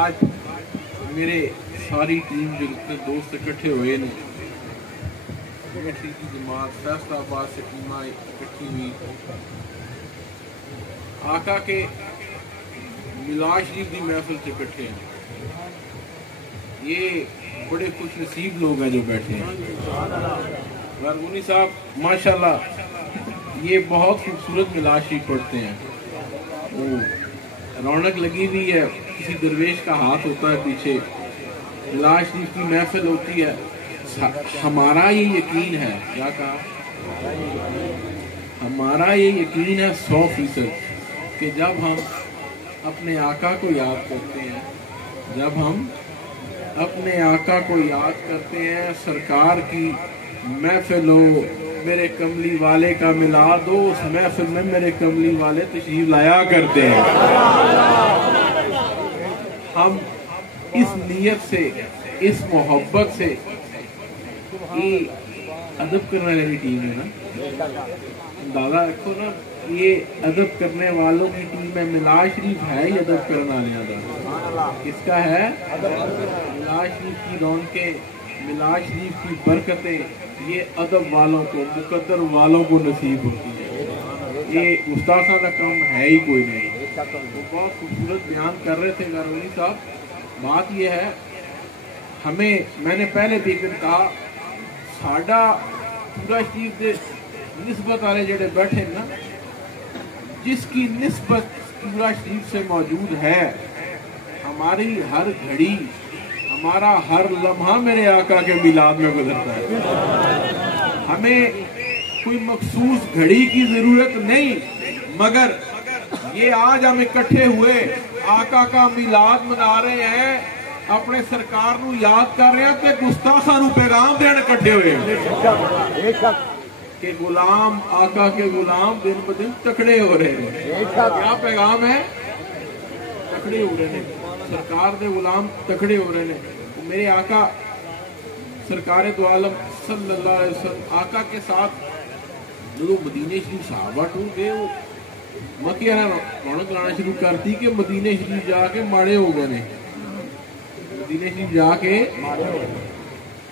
آج میرے ساری ٹیم جو دوست اکٹھے ہوئے نے کی جماعت فیصل آباد سے ٹیمیں اکٹھی ہوئی آقا کے میلاد شریف کی محفل سے اکٹھے ہیں. یہ بڑے خوش نصیب لوگ ہیں جو بیٹھے ہیں. غربونی صاحب ماشاءاللہ یہ بہت خوبصورت میلاد شریف پڑھتے ہیں. وہ رونق لگی ہوئی ہے, کسی درویش کا ہاتھ ہوتا ہے پیچھے, میلاد شریف کی محفل ہوتی ہے. ہمارا یہ یقین ہے, کیا کہا, ہمارا یہ یقین ہے 100% کہ جب ہم اپنے آقا کو یاد کرتے ہیں, جب ہم اپنے آقا کو یاد کرتے ہیں, سرکار کی محفل ہو, میرے کملی والے کا میلاد ہو, اس محفل میں میرے کملی والے تشریف لایا کرتے ہیں. ہم اس نیت سے, اس محبت سے, یہ ادب کرنے والی ٹیم ہے نا, اندازہ رکھو نا, یہ ادب کرنے والوں کی ٹیم ہے. میلاد شریف ہے ہی ادب کرنے والوں, کس کا ہے؟ میلاد شریف کی رونقیں, میلاد شریف کی برکتیں یہ ادب والوں کو, مقدر والوں کو نصیب ہوتی ہے. یہ استاذہ کا کام ہے ہی کوئی نہیں. وہ بہت خوبصورت بیان کر رہے تھے غربونی صاحب. بات یہ ہے, ہمیں, میں نے پہلے بھی کہا, ساڈا پورا شریف دے نسبت والے جڑے بیٹھے نا, جس کی نسبت پورا شریف سے موجود ہے, ہماری ہر گھڑی, ہمارا ہر لمحہ میرے آقا کے میلاد میں گزرتا ہے. ہمیں کوئی مخصوص گھڑی کی ضرورت نہیں, مگر یہ آج ہم اکٹھے ہوئے آقا کا میلاد منا رہے ہیں, اپنے سرکار نو یاد کر رہے ہیں, کہ گستاخاں نو پیغام دین اکٹھے ہوئے ہیں کہ غلام, آقا کے غلام دن بدن تکڑے ہو رہے ہیں. کیا پیغام ہے؟ تکڑے ہو رہے ہیں, سرکار دے غلام تکڑے ہو رہے ہیں. میرے آقا سرکار دو عالم صلی اللہ علیہ وسلم آقا کے ساتھ جو مدینہ شریف صحابہ ٹور گئے, وہ مکیہ نے رونق لانا شروع کرتی کہ مدینہ شریف جا کے ماڑے ہو گئے نے, مدینہ شریف جا کے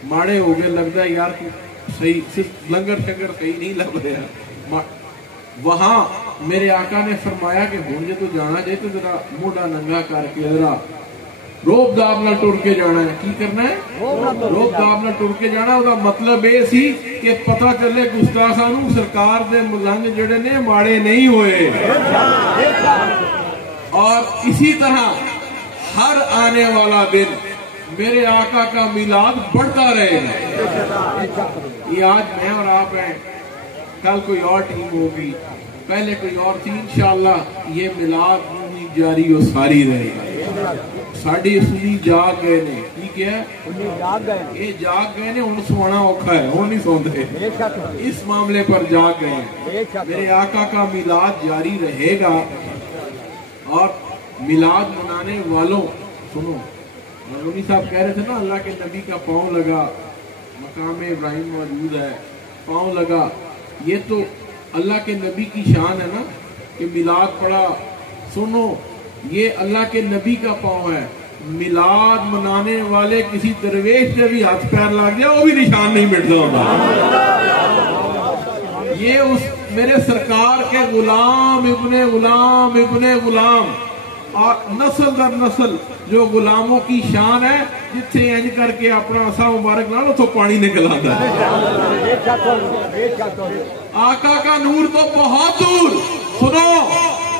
ماڑے ہو گئے, لگتا ہے یار صحیح, صرف لنگر شنگر صحیح نہیں لگ رہا. وہاں میرے آقا نے فرمایا کہ ہوں تو جانا چاہیے تو ذرا موڈا ننگا کر کے ذرا روب داب نہ ٹر کے جانا ہے. کی کرنا ہے؟ روب داب نہ ٹر کے جانا. وہ مطلب یہ سی کہ پتہ چلے گستاخاں نوں سرکار دے ملنگ جڑے نے ماڑے نہیں ہوئے. اور اسی طرح ہر آنے والا دن میرے آقا کا میلاد بڑھتا رہے گا. یہ آج میں اور آپ ہیں, کل کوئی اور ٹیم ہوگی, پہلے کوئی اور تھی. انشاءاللہ یہ میلاد جاری و ساری رہے گا. ساڑی سنی جاگ گئے نے, ٹھیک ہے, یہ جاگ گئے نے, ان سونا اوکھا ہے, ان نہیں سوندے, اس معاملے پر جاگ گئے ہیں. میرے آقا کا میلاد جاری رہے گا. اور میلاد منانے والوں, سنو, غنی صاحب کہہ رہے تھے نا اللہ کے نبی کا پاؤں لگا, مقام ابراہیم موجود ہے, پاؤں لگا. یہ تو اللہ کے نبی کی شان ہے نا کہ میلاد پڑھا. سنو, یہ اللہ کے نبی کا پاؤں ہے. میلاد منانے والے کسی درویش سے بھی ہاتھ پیر لگ جائے, وہ بھی نشان نہیں مٹتا ہوگا. یہ اس میرے سرکار کے غلام ابن غلام ابن غلام, اور نسل در نسل جو غلاموں کی شان ہے, جتھے انج کر کے اپنا عصا مبارک لا لو تو پانی نکل آتا ہے. آقا کا نور تو بہت دور. سنو,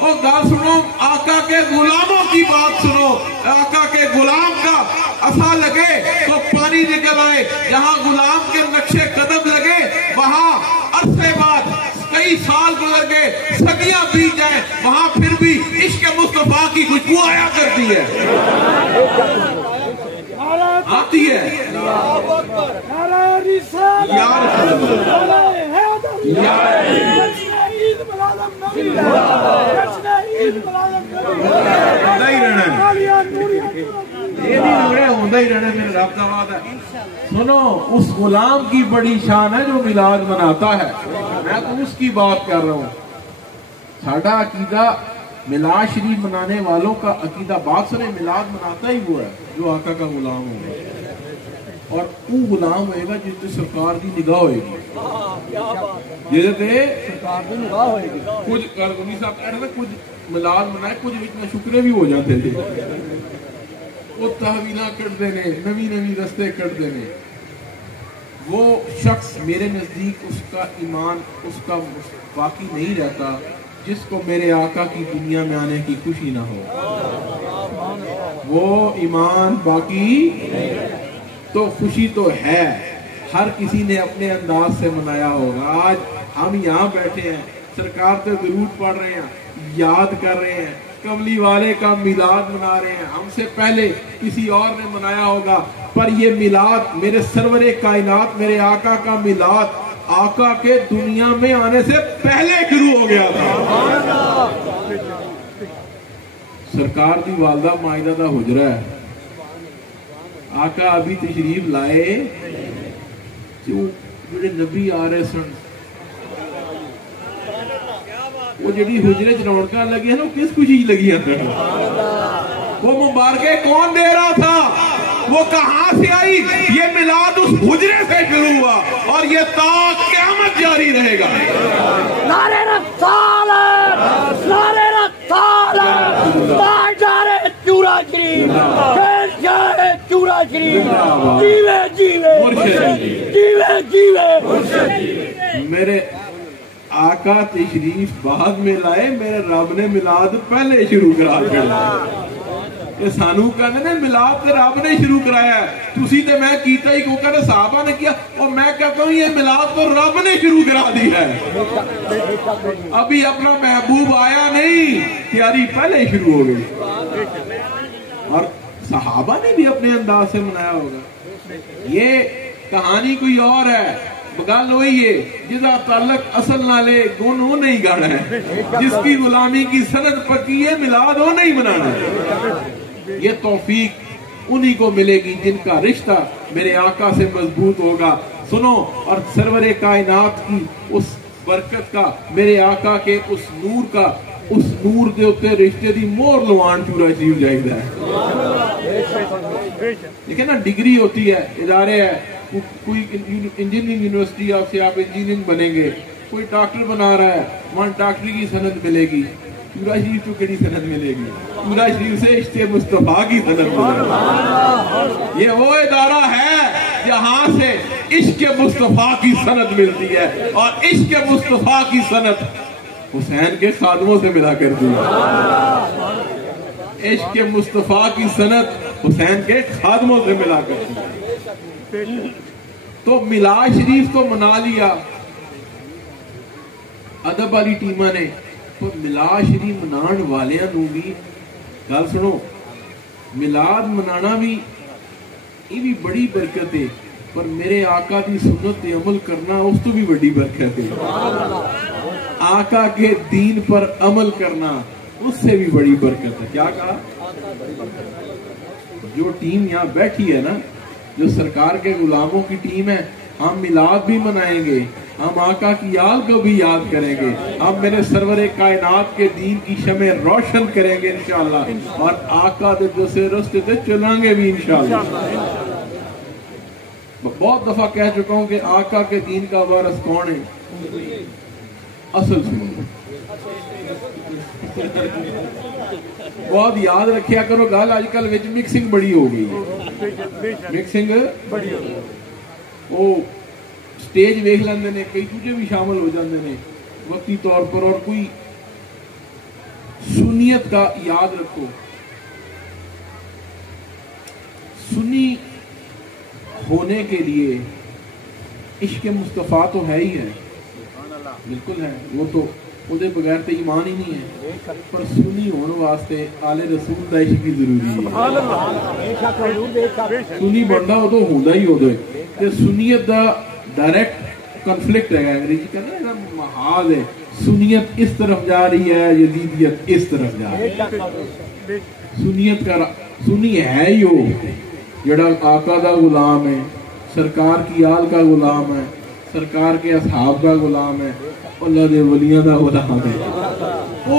اور گل سنو, آقا کے غلاموں کی بات سنو. آقا کے غلام کا عصا لگے تو پانی نکل آئے. جہاں غلام کے نقشے قدم لگے وہاں عرصے بعد کئی سال گزر گئے, صدیاں بیت جائیں, وہاں پھر بھی عشق مصطفیٰ کی خوشبو آیا کرتی ہے, آتی ہے. سنو, اس غلام کی بڑی شان ہے جو میلاد مناتا ہے. میں تو اس کی بات کر رہا ہوں. ساڈا عقیدہ میلاد شریف منانے والوں کا عقیدہ بات سنے، میلاد مناتا ہی وہ ہے جو آقا کا غلام ہوگا، اور وہ غلام ہوئے گا جس سے سرکار کی نگاہ ہوئے گی، جیسے سرکار کی نگاہ ہوئے گی۔ کچھ کارگونی صاحب کہہ رہے تھے کچھ میلاد منائے کچھ اتنا شکرے بھی ہو جاتے تھے، وہ تحویلہ کٹ دینے، نوی نوی رستے کٹ دینے۔ وہ شخص میرے نزدیک اس کا ایمان اس کا باقی نہیں رہتا جس کو میرے آقا کی دنیا میں آنے کی خوشی نہ ہو، وہ ایمان باقی تو خوشی تو ہے، ہر کسی نے اپنے انداز سے منایا ہوگا۔ آج ہم یہاں بیٹھے ہیں، سرکار سے درود پڑھ رہے ہیں، یاد کر رہے ہیں، کملی والے کا میلاد منا رہے ہیں، ہم سے پہلے کسی اور نے منایا ہوگا، پر یہ میلاد میرے سرور کائنات میرے آقا کا میلاد آقا کے دنیا میں آنے سے پہلے شروع ہو گیا تھا۔ سرکار دی والدہ مائدہ دا حجرہ ہے، آقا ابھی تشریف لائے، جڑے نبی آ رہے سن، وہ جڑی حجرے چ رونقاں لگی ہیں نا، کس خوشی لگی ہیں؟ وہ مبارکیں کون دے رہا تھا؟ وہ کہاں سے آئی؟ یہ میلاد اس حجرے سے شروع ہوا اور یہ تا قیامت جاری رہے گا۔ نعرہ رسالت، نعرہ رسالت، تاجدار چورا شریف، شہنشاہ چورا شریف، جیوے جیوے جیوے جیوے۔ میرے آقا تشریف بعد میں لائے، میرے رب نے میلاد پہلے شروع کرا دیا۔ یہ سانو کہنے نے میلاد تے رب نے شروع کرایا ہے، تسی تے میں کیتا ہی کو کہنے صحابہ نے کیا، اور میں کہتا ہوں یہ میلاد تو رب نے شروع کرا دی ہے۔ ابھی اپنا محبوب آیا نہیں، تیاری پہلے شروع ہو گئی، اور صحابہ نے بھی اپنے انداز سے منایا ہوگا۔ یہ کہانی کوئی اور ہے، گل وہی ہے جدا تعلق اصل نالے گن وہ نہیں گاڑا ہے، جس کی غلامی کی سند پکی ہے میلاد وہ نہیں منانا ہے۔ یہ توفیق انہی کو ملے گی جن کا رشتہ میرے آقا سے مضبوط ہوگا۔ سنو، اور سرور کائنات کی اس برکت کا، میرے آقا کے اس نور کا، اس نور دے ہوتے رشتے دی مور لوان چورا شریف جائے گا ہے۔ دیکھیں نا، ڈگری ہوتی ہے، ادارے ہے، کوئی انجینئرنگ یونیورسٹی سے آپ انجینئرنگ بنیں گے، کوئی ڈاکٹر بنا رہا ہے، وہاں ڈاکٹری کی سند ملے گی، چورا شریف تو کیڑی سند ملے گی؟ چورا شریف سے عشق مصطفیٰ کی سند ملے گی۔ یہ وہ ادارہ ہے جہاں سے عشق مصطفیٰ کی سند ملتی ہے، اور عشق مصطفیٰ کی سند حسین کے خادموں سے ملا کرتی ہے۔ عشق مصطفیٰ کی سند حسین کے خادموں سے ملا کرتی ہے۔ تو میلاد شریف تو منا لیا ادب والی ٹیمہ نے، تو میلاد شریف منان والیاں نو بھی گل سنو، میلاد منانا بھی یہ بھی بڑی برکت ہے، پر میرے آقا دی سنت تے عمل کرنا اس تو بھی بڑی برکت ہے۔ آقا کے دین پر عمل کرنا اس سے بھی بڑی برکت ہے۔ کیا کہا؟ جو ٹیم یہاں بیٹھی ہے نا، جو سرکار کے غلاموں کی ٹیم ہے، ہم میلاد بھی منائیں گے، ہم آقا کی آل کو بھی یاد کریں گے، ہم میرے سرور کائنات کے دین کی شمع روشن کریں گے انشاءاللہ، اور آقا دے جو سے رستے تے چلیں گے بھی انشاءاللہ۔ بہت دفعہ کہہ چکا ہوں کہ آقا کے دین کا وارث کون ہے؟ اصل سنو، بہت یاد رکھیا کرو گل، آج کل وچ مکسنگ بڑی ہو گئی ہے، مکسنگ بڑی ہو گئی، وہ سٹیج ویکھ لیندے نے، کئی دوجے بھی شامل ہو جاندے نے وقتی طور پر، اور کوئی سنیت کا یاد رکھو، سنی ہونے کے لیے عشق مصطفیٰ تو ہے ہی ہے، بالکل ہے، وہ تو وہ دے بغیر تو ایمان ہی نہیں ہے، پر سنی ہونے واسطے آل رسول دا عشق بھی ضروری ہے۔ سنی بندہ وہ تو ہوندا ہی ہو دے، کہ سنیت دا ڈائریکٹ کنفلکٹ ہے، انگریزی کا نا محاذ ہے، سنیت اس طرف جا رہی ہے، یزیدیت اس طرف جا رہی ہے۔ سنیت کا سنی ہے ہی ہو جڑا آقا دا غلام ہے، سرکار کی آل کا غلام ہے، سرکار کے اصحاب کا غلام ہے، اللہ دے ولیاں دا غلام ہے۔ وہ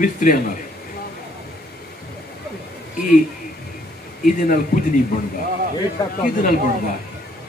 ਬਿਸਤਰਿਆਂ ਨਾਲ ਇਹਦੇ ਨਾਲ ਕੁਝ ਨਹੀਂ ਬਣਦਾ। ਕਿਹਦੇ ਨਾਲ ਬਣਦਾ?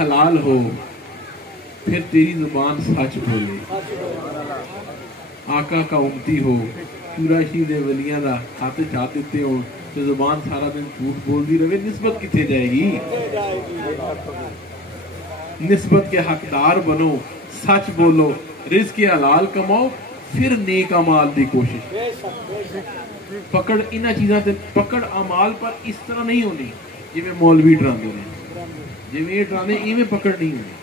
حلال ہو پھر تیری زبان سچ بولے، آقا کا امتی ہو، چورا شیر ولیاں دا ہاتھ چاہ دیتے ہو تو زبان سارا دن جھوٹ بول دی رہے، نسبت کتنے جائے گی؟ نسبت کے حقدار بنو، سچ بولو، رزق حلال کماؤ، پھر نیک اعمال دی کوشش۔ پکڑ انہاں چیزاں تے پکڑ اعمال پر اس طرح نہیں ہونی جی میں مولوی ڈراندے ہیں، جی میں یہ ڈراندے ایویں پکڑ نہیں ہونی۔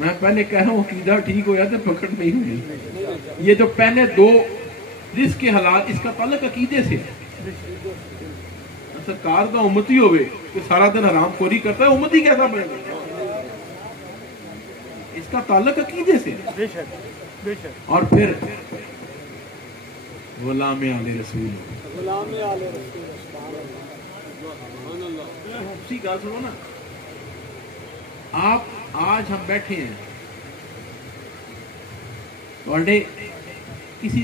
میں پہلے کہہ رہا ہوں عقیدہ ٹھیک ہو جاتا پکڑ نہیں ہونی۔ یہ جو پہلے دو رزق حلال اس کا تعلق عقیدے سے، سرکار کا امتی ہوئے کہ سارا دن حرام خوری کرتا ہے، امتی کیسا بنے گا؟ اس کا تعلق عقیدے سے۔ اور پھر غلام آل رسول، اسی گل سنو نا، آپ آج ہم بیٹھے ہیں تھوڑے کسی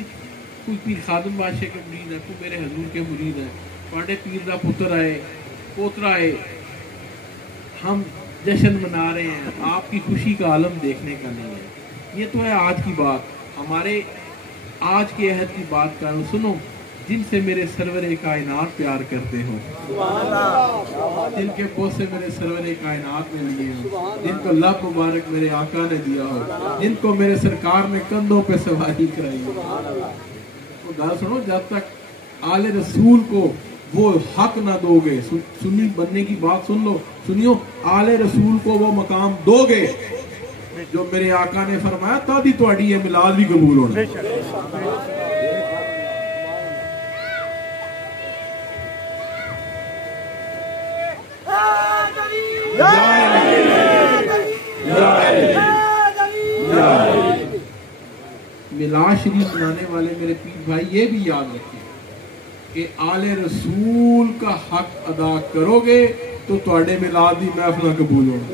کوئی پیر خادم بادشاہ کے مرید ہے، کوئی میرے حضور کے مرید ہے، تھوڑے پیر دا پتر آئے پوترا آئے، ہم جشن منا رہے ہیں، آپ کی خوشی کا عالم دیکھنے کا نہیں ہے۔ یہ تو ہے آج کی بات، ہمارے آج کے عہد کی بات کر سنو، جن سے میرے سرور کائنات پیار کرتے ہو، جن کے پوس سے میرے سرور کائنات نے لیے ہو، جن کو لب مبارک میرے آقا نے دیا ہو، جن کو میرے سرکار نے کندھوں پہ سواری کرائی ہو، تو گل سنو، جب تک آل رسول کو وہ حق نہ دو گے، سنی بننے کی بات سن لو، سنیو، آل رسول کو وہ مقام دو گے جو میرے آقا نے فرمایا تادی تواڈی یہ میلاد بھی قبول ہونا۔ میلاد شریف منانے والے میرے پیر بھائی یہ بھی یاد رکھیں کہ آل رسول کا حق ادا کرو گے تو تواڈے میلاد دی محفل قبول ہونا۔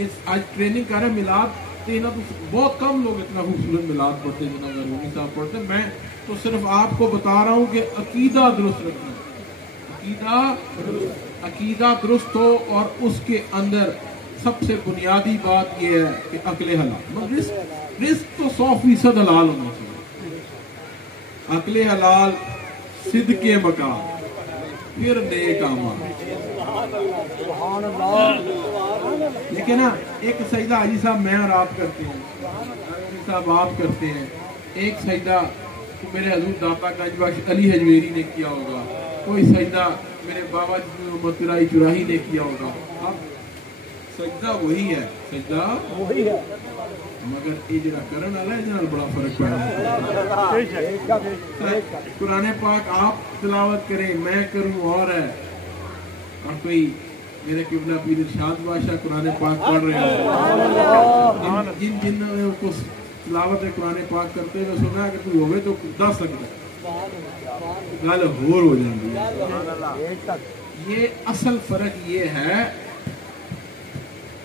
اس آج ٹریننگ کر رہے میلاد تینا تو بہت کم لوگ اتنا خوبصورت میلاد پڑھتے جنہوں نے رومی صاحب پڑھتے، میں تو صرف آپ کو بتا رہا ہوں کہ عقیدہ درست رکھنا، عقیدہ درست ہو، اور اس کے اندر سب سے بنیادی بات یہ ہے کہ عقل حلال، رزق تو 100% حلال ہونا چاہیے، عقل حلال، صدق مقام، پھر نیک اعمال۔ لیکن نا ایک سجدہ حاجی صاحب میں اور آپ کرتے ہیں، حاجی صاحب آپ کرتے ہیں، ایک سجدہ میرے حضور داتا گنج بخش علی حجویری نے کیا ہوگا، کوئی سجدہ میرے بابا جی محمد رائی چراہی نے کیا ہوگا، اب سجدہ وہی ہے، سجدہ وہی ہے، مگر یہ جڑا کرن والا ہے جنال بڑا فرق پڑا ہے۔ قرآن پاک آپ تلاوت کریں، میں کروں اور ہے، اور کوئی میرے قبلہ پیر ارشاد بادشاہ قرآن پاک پڑھ رہے ہیں، جن کو تلاوت قرآن پاک کرتے ہوئے سنا ہے کہ کوئی ہوئے تو دس سکتا ہے، گل ہور ہو جاتی ہے۔ یہ اصل فرق یہ ہے،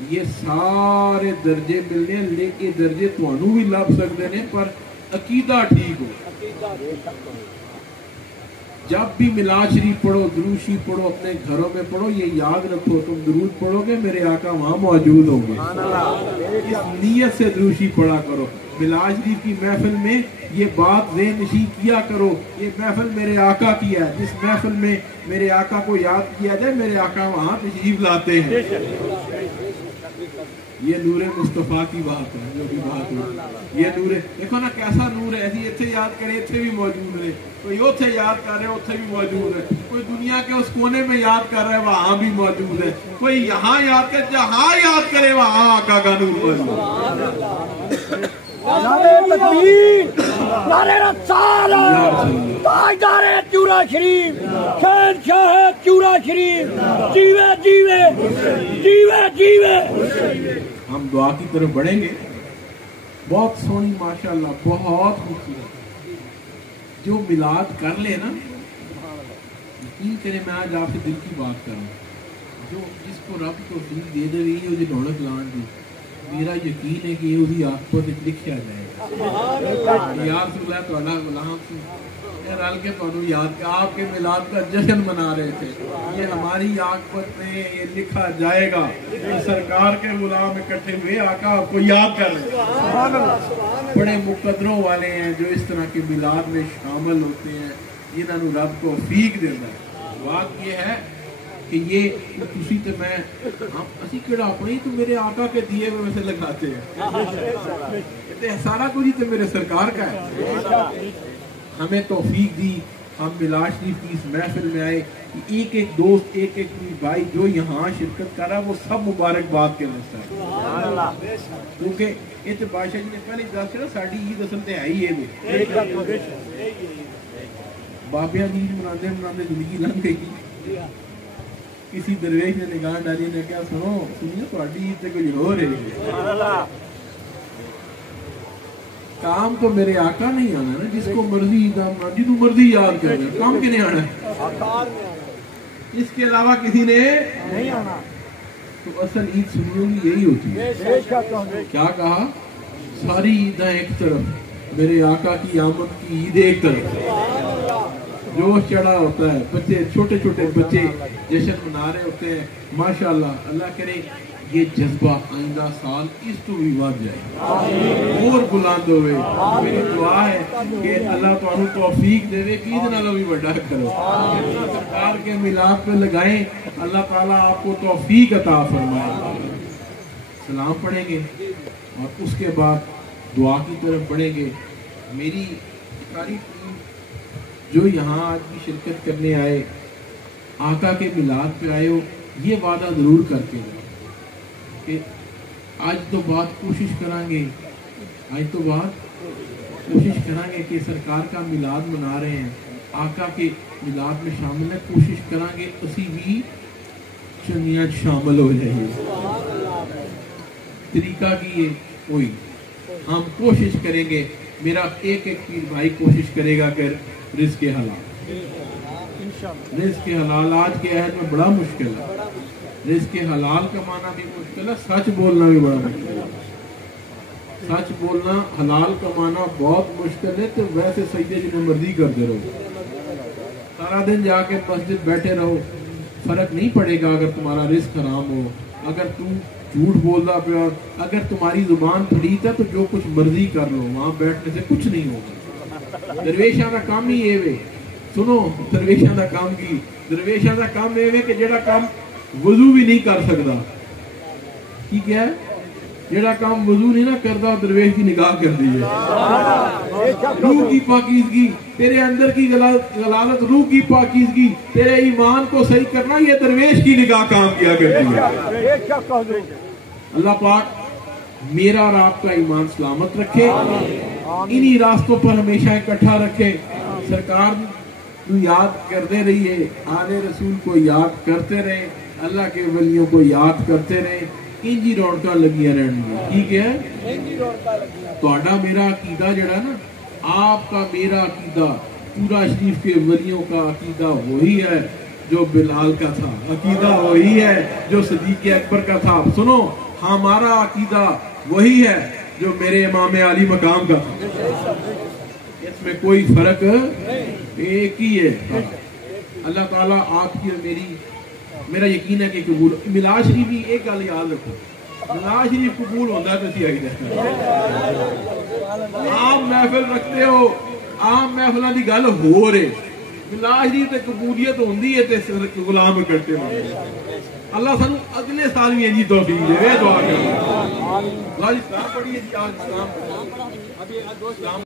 یہ سارے درجے ملنے ہیں، لیکن درجے تانوں بھی لب سکتے ہیں پر عقیدہ ٹھیک ہو۔ جب بھی میلاد شریف پڑھو، درود شریف پڑھو، اپنے گھروں میں پڑھو، یہ یاد رکھو تم درود پڑھو گے میرے آقا وہاں موجود ہوں گے، اس نیت سے درود شریف پڑھا کرو۔ میلاد شریف کی محفل میں یہ بات ذہن نشین کیا کرو، یہ محفل میرے آقا کی ہے، جس محفل میں میرے آقا کو یاد کیا جائے میرے آقا وہاں تشریف لاتے ہیں۔ یہ نور مصطفیٰ کی بات ہے، جو بھی بات ہے یہ نور، دیکھو نا کیسا نور ہے، ایسی اتھے یاد کرے اتھے بھی موجود ہے، کوئی اتھے یاد کر رہے اتھے بھی موجود ہے، کوئی دنیا کے اس کونے میں یاد کر رہا ہے وہاں بھی موجود ہے، کوئی یہاں یاد کر، جہاں یاد کرے وہاں آقا کا نور موجود ہے۔ نعرہ تکبیر، نعرہ رسالت، تاجدار چورا شریف، شہنشاہ چورا شریف، جیوے جیوے جیوے جیوے۔ ہم دعا کی طرف بڑھیں گے، بہت سونی ماشاءاللہ، بہت خوبصورت، جو میلاد کر لے نا، یقین کریں میں آج آپ سے دل کی بات کروں، جو جس کو رب توفیق دے دے رہی ہے، جو رونق لان دی میرا یقین ہے کہ یہ آپ کو لکھا جائے گا. یا رسول اللہ تعالیٰ غلام سے رل کے تو یاد کہ آپ کے میلاد کا جشن منا رہے تھے. یہ ہماری عاقبت میں یہ لکھا جائے گا کہ سرکار کے غلام اکٹھے ہوئے آقا آپ کو یاد کر رہے ہیں. بڑے مقدروں والے ہیں جو اس طرح کے میلاد میں شامل ہوتے ہیں جنہوں نے رب کو توفیق دیتا ہے. بات یہ ہے کہ یہ تسی تو میں اسی کیڑا اپنی تو میرے آقا کے دیے ہوئے سے لگاتے ہیں. سارا کچھ تو میرے سرکار کا ہے. ہمیں توفیق دی, ہم میلاد شریف کی اس محفل میں آئے کہ ایک ایک دوست ایک ایک بھائی جو یہاں شرکت کر رہا ہے وہ سب مبارکباد کے لگتا ہے. کیونکہ یہ تو بادشاہ جی نے پہلے دس نا ساری عید اصل تو ہے ہی یہ بابیاں عید مناتے مناتے زندگی لنگ گئی. کسی درویش نے نگاہ ڈالی نے کیا سنو سنیے تھوڑی عید سے کچھ ہو رہی ہے. کام تو میرے آقا نہیں آنا نا جس کو مرضی جدو مرضی یاد کر رہے کام کے نہیں آنا ہے, اس کے علاوہ کسی نے نہیں آنا. تو اصل عید سنیوں کی یہی ہوتی ہے. کیا کہا ساری عیدیں ایک طرف, میرے آقا کی آمد کی عید ایک طرف. جوش چڑھا ہوتا ہے, بچے چھوٹے چھوٹے بچے جشن منا رہے ہوتے ہیں. ماشاءاللہ اللہ کرے یہ جذبہ آئندہ سال اس تو بھی بڑھ جائے اور بلند ہوئے. میری دعا ہے کہ اللہ تعالیٰ توفیق دے کہ عید نالوں بھی بڑا کرو. سرکار کے میلاد پہ لگائیں, اللہ تعالیٰ آپ کو توفیق عطا فرمائے. سلام پڑھیں گے اور اس کے بعد دعا کی طرف بڑھیں گے. میری ساری جو یہاں آج کی شرکت کرنے آئے, آقا کے میلاد پہ آئے ہو, یہ وعدہ ضرور کر کے جاؤ کہ آج تو بات کوشش کریں گے, آج تو بات کوشش کریں گے کہ سرکار کا میلاد منا رہے ہیں, آقا کے میلاد میں شامل ہے, کوشش کریں گے اسی بھی چنیاں شامل ہو جائیں گے. طریقہ کی یہ کوئی ہم کوشش کریں گے, میرا ایک ایک پیر بھائی کوشش کرے گا کہ رزق حلال, رزق حلال آج کے عہد میں بڑا مشکل ہے. رزق حلال کمانا بھی مشکل ہے, سچ بولنا بھی بڑا مشکل ہے. سچ بولنا حلال کمانا بہت مشکل ہے. تو ویسے سجدے جنہیں مرضی کرتے رہو, سارا دن جا کے مسجد بیٹھے رہو, فرق نہیں پڑے گا اگر تمہارا رزق حرام ہو. اگر تم جھوٹ بولتا پیا, اگر تمہاری زبان پھڑیت ہے تو جو کچھ مرضی کر لو, وہاں بیٹھنے سے کچھ نہیں ہوگا. درویشاں کا کام ہی یہ وے, سنو درویشاں کا کام کی, درویشاں کا کام یہ وے کہ جڑا کام وضو بھی نہیں کر سکتا, ٹھیک ہے, جڑا کام وضو نہیں نہ کرتا درویش کی نگاہ کر دی ہے. روح کی پاکیزگی, تیرے اندر کی غلالت, روح کی پاکیزگی, تیرے ایمان کو صحیح کرنا, یہ درویش کی نگاہ کام کیا کرتی ہے. اللہ پاک میرا اور آپ کا ایمان سلامت رکھے, انہی راستوں پر ہمیشہ اکٹھا رکھے. سرکار کو یاد کرتے رہیے, آل رسول کو یاد کرتے رہے, اللہ کے ولیوں کو یاد کرتے رہے. انجی رونقاں لگیاں رہن گی, ٹھیک ہے. تہاڈا میرا عقیدہ جڑا نا, آپ کا میرا عقیدہ, پورا شریف کے ولیوں کا عقیدہ وہی ہے جو بلال کا تھا, عقیدہ وہی ہے جو صدیق اکبر کا تھا. سنو ہمارا عقیدہ وہی ہے جو میرے امام علی مقام کا تھا, اس میں کوئی فرق ایک ہی ہے. اللہ تعالیٰ آپ کی اور میرا یقین ہے کہ قبول. میلاد شریف بھی ایک گل یاد رکھو, میلاد شریف قبول ہوتا ہے تو اسی آئی جاتا. آپ محفل رکھتے ہو, آپ محفلوں کی گل ہو رہے, میلاد شریف تے قبولیت ہوندی ہے تے غلام کرتے ہوندے. اللہ سانو اگلے سال بھی جی توفیق دے, دعا کریں. اللہ جی سلام پڑھیے جی, آج سلام